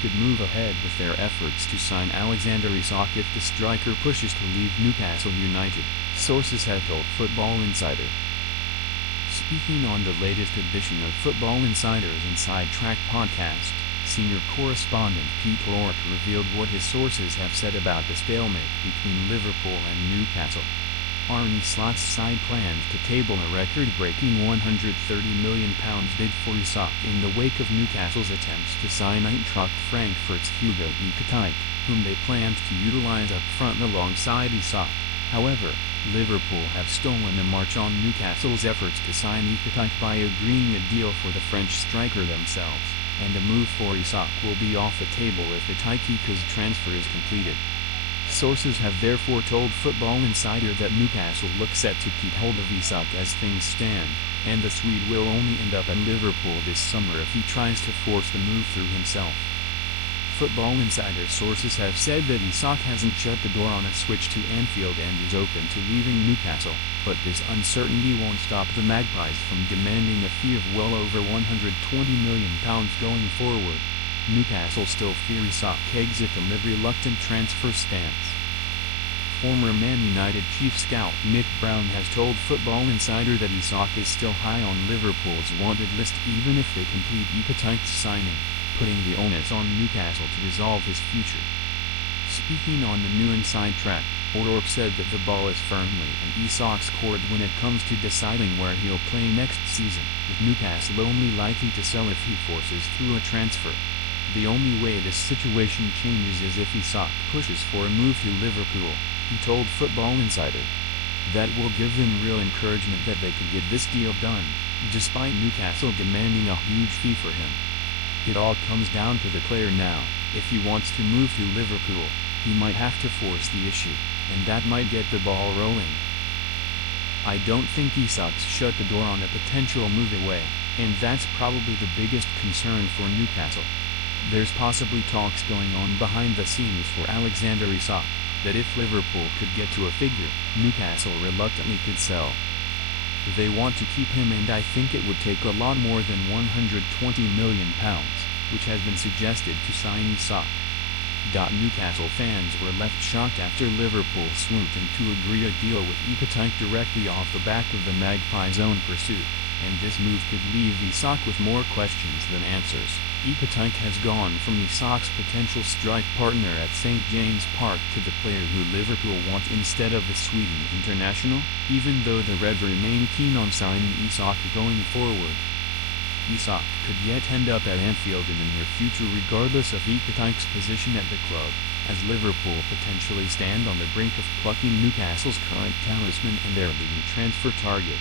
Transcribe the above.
could move ahead with their efforts to sign Alexander Isak if the striker pushes to leave Newcastle United, sources have told Football Insider. Speaking on the latest edition of Football Insider's Inside Track podcast, senior correspondent Peter Ork revealed what his sources have said about the stalemate between Liverpool and Newcastle. Arne Slot's side plans to table a record-breaking £130 million bid for Isak in the wake of Newcastle's attempts to sign Eintracht Frankfurt's Hugo Ekitike, whom they planned to utilise up front alongside Isak. However, Liverpool have stolen a march on Newcastle's efforts to sign Ekitike by agreeing a deal for the French striker themselves, and a move for Isak will be off the table if Etikike's transfer is completed. Sources have therefore told Football Insider that Newcastle looks set to keep hold of Isak as things stand, and the Swede will only end up at Liverpool this summer if he tries to force the move through himself. Football Insider sources have said that Isak hasn't shut the door on a switch to Anfield and is open to leaving Newcastle, but this uncertainty won't stop the Magpies from demanding a fee of well over £120 million going forward. Newcastle still fear Isak exit amid reluctant transfer stance. Former Man United chief scout Mick Brown has told Football Insider that Isak is still high on Liverpool's wanted list even if they complete Ekitike's signing, putting the onus on Newcastle to resolve his future. Speaking on the new Inside Track, Ork said that the ball is firmly in Isak's court when it comes to deciding where he'll play next season, with Newcastle only likely to sell if he forces through a transfer. The only way this situation changes is if Isak pushes for a move to Liverpool, he told Football Insider. That will give them real encouragement that they could get this deal done, despite Newcastle demanding a huge fee for him. It all comes down to the player now. If he wants to move to Liverpool, he might have to force the issue, and that might get the ball rolling. I don't think Isak's shut the door on a potential move away, and that's probably the biggest concern for Newcastle. There's possibly talks going on behind the scenes for Alexander Isak, that if Liverpool could get to a figure, Newcastle reluctantly could sell. They want to keep him, and I think it would take a lot more than £120 million, which has been suggested to sign Isak. Newcastle fans were left shocked after Liverpool swooped in to agree a deal with Ekitike directly off the back of the Magpies' own pursuit, and this move could leave Isak with more questions than answers. Ekitike has gone from Isak's potential strike partner at St James Park to the player who Liverpool want instead of the Sweden international, even though the Red remain keen on signing Isak going forward. Isak could yet end up at Anfield in the near future regardless of Ekitike's position at the club, as Liverpool potentially stand on the brink of plucking Newcastle's current talisman and their leading transfer target.